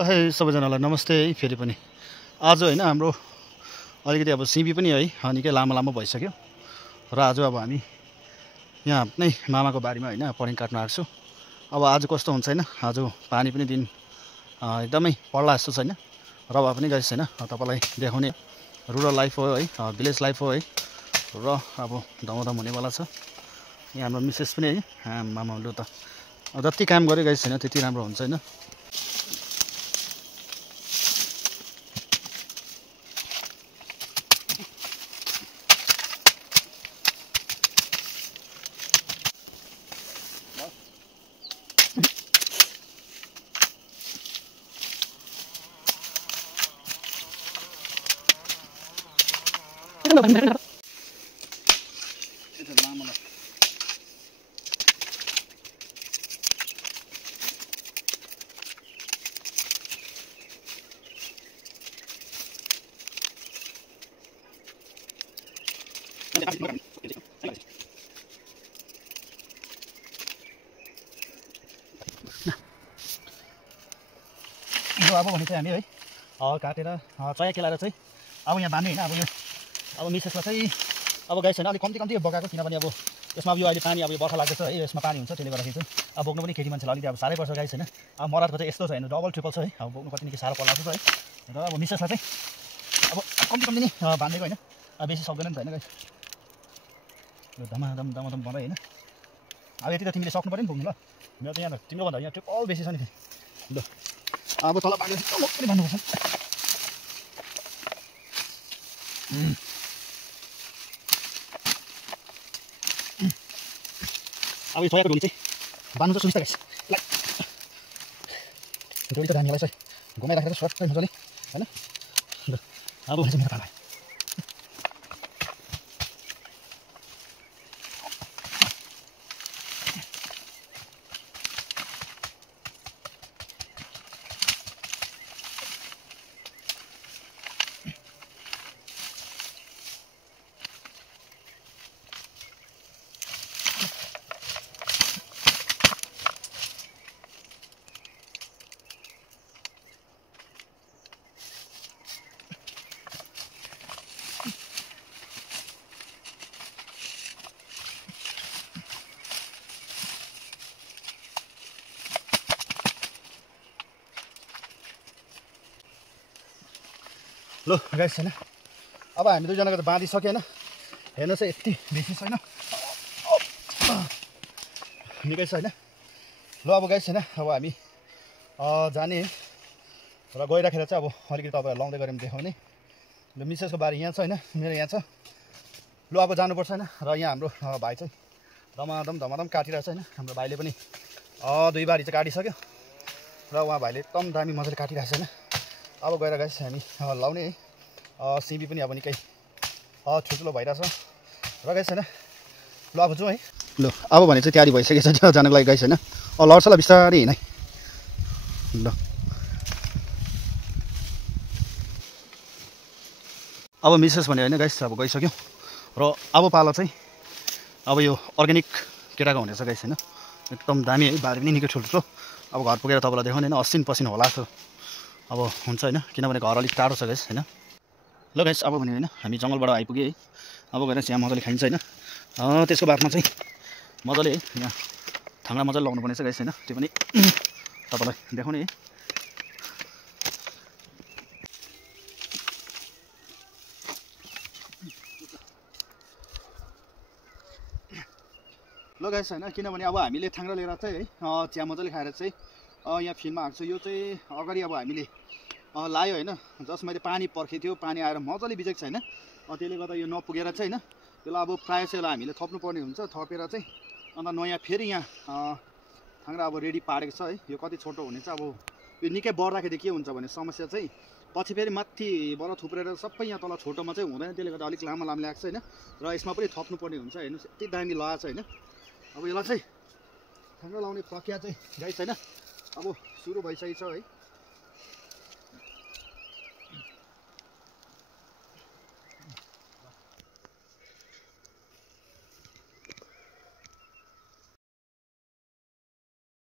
हे सबैजनालाई नमस्ते है फेरि पनि आज हैन हाम्रो अलिकति अब सिबी पनि है निकै लामो लामो भइसक्यो र आज अब हामी यहाँ नै मामाको बारीमा हैन पनिङ काट्न आएको छु। अब आज कस्तो हुन्छ हैन, आज पानी पनि दिन एकदमै पर्ला जस्तो छैन र भए पनि गाइस हैन तपाईलाई देखाउने रुरल लाइफ हो है, भिलेज लाइफ हो है र अब धमधम हुनेवाला छ। यहाँ हाम्रो मिसेस पनि है मामाले त जति काम गरे गाइस हैन त्यति राम्रो हुन्छ हैन। अब भने चाहिँ हामी है काटेर चया केलाएर चाहिँ अब यहाँ बाँध्ने हैन। अब मिसेसलाई चाहिँ अब गाइस हैन अलिक कम्ती कम्ती बगाएको, किनभने अब यसमा अब यो अहिले पानी अब यो बर्खा लाग्दैछ है, यसमा पानी हुन्छ, त्यसले गर्दाखेरि चाहिँ अब बोक्नु पनि केटी मान्छेलाई अलिकति अब साह्रै पर्छ गाइस हैन। अब मरादको चाहिँ यस्तो छ हैन, डबल ट्रिपल छ है, अब बोक्नु कति निकै साह्रो पर्ला जस्तो है। र अब मिसेसलाई चाहिँ अब कम्ती कम्ती नै बाँधेको हैन, बेसी सक्दैन नि त हैन गाइस। यो धमाधम धमाधम बनाइ हैन। अब यति त तिमीले सक्नु पर्यो नि बोक्नु ल, मेरो त यहाँ तिम्रो भन्दा यहाँ ट्रिपल बेसी छ नि ल। अब तल पानी पनि भन्नुपर्छ। अब यो छोयाको ढोली चाहिँ बाँध्नु चाहिँ सुविस्ता गाइस। ढोली त धानीलाई चाहिँ घुमाइराखेर स्वाट मजाले हैन। अब भने चाहिँ मेरो पाला लो गाइस हैन। अब हामी दुईजनाको त बाँधिसक्यो हैन, हेर्नुहोस् है यति बेसी छैन निकै छ हैन। ल अब गाइस हैन अब हामी जाने र गइराखेर चाहिँ अब अलिकति तपाईँहरू लाउँदै गऱ्यौँ देखाउने। ल मिसेसको बारी यहाँ छ हैन, मेरो यहाँ छ। ल अब जानुपर्छ हैन। र यहाँ हाम्रो भाइ चाहिँ धमाधम धमाधम काटिरहेछ हैन। हाम्रो भाइले पनि दुई बारी चाहिँ काटिसक्यो र उहाँ भाइले एकदम दामी मजाले काटिरहेछ हैन। अब गएर गाइस हामी लाउने है। सिबी पनि अब निकै ठुल्ठुलो भइरहेछ र गाइस हैन। ल अब जाउँ है। ल अब भने चाहिँ तयारी भइसकेछ जानको लागि गाइस हैन। लड्छ ल बिस्तारै हिँड है। ल अब मिसेस भन्यो होइन गाइस अब गइसक्यो र अब पालो चाहिँ अब यो अर्ग्यानिक केटाको हुनेछ गाइस हैन। एकदम दामी है, बारी पनि निकै ठुल्ठुलो। अब घर पुगेर तपाईँलाई देखाउने होइन, असिन पसिन होला जस्तो अब हुन्छ हैन, किनभने घर अलिक टाढो छ गाइस हैन। ल गाइस अब भने हैन हामी जङ्गलबाट आइपुग्यो है। अब गएर यहाँ मजाले खाइन्छ हैन। त्यसको बादमा चाहिँ मजाले है यहाँ थाङ्रा मजाले लाउनु पर्ने छ गाइस हैन, त्यो पनि तपाईलाई देखाउने है। ल गाइस हैन, किनभने अब हामीले थाङ्रा लिएर चाहिँ है चिया मजाले खाएर चाहिँ यहाँ फिल्डमा आएको छु। यो चाहिँ अगाडि अब हामीले लायो होइन, जस मैले पानी पर्खेको थियो, पानी आएर मजाले बिजेको छ होइन, त्यसले गर्दा यो नपुगेर चाहिँ होइन त्यसलाई अब प्रायः चाहिँ यसलाई हामीले थप्नुपर्ने हुन्छ। थपेर चाहिँ अन्त नयाँ फेरि यहाँ थाङ्रा अब रेडी पारेको छ है। यो कति छोटो हुनेछ, अब यो निकै बढ्दाखेरि के हुन्छ भने समस्या चाहिँ पछि फेरि माथिबाट थुप्रेर सबै यहाँ तल छोटोमा चाहिँ हुँदैन, त्यसले गर्दा अलिक लामो लामो लाग्छ होइन। र यसमा पनि थप्नुपर्ने हुन्छ हेर्नुहोस् यति दामी लगाएको छ होइन। अब यसलाई चाहिँ थाङ्रा लाउने प्रक्रिया चाहिँ गाइस होइन अब सुरु भइसकेको छ है।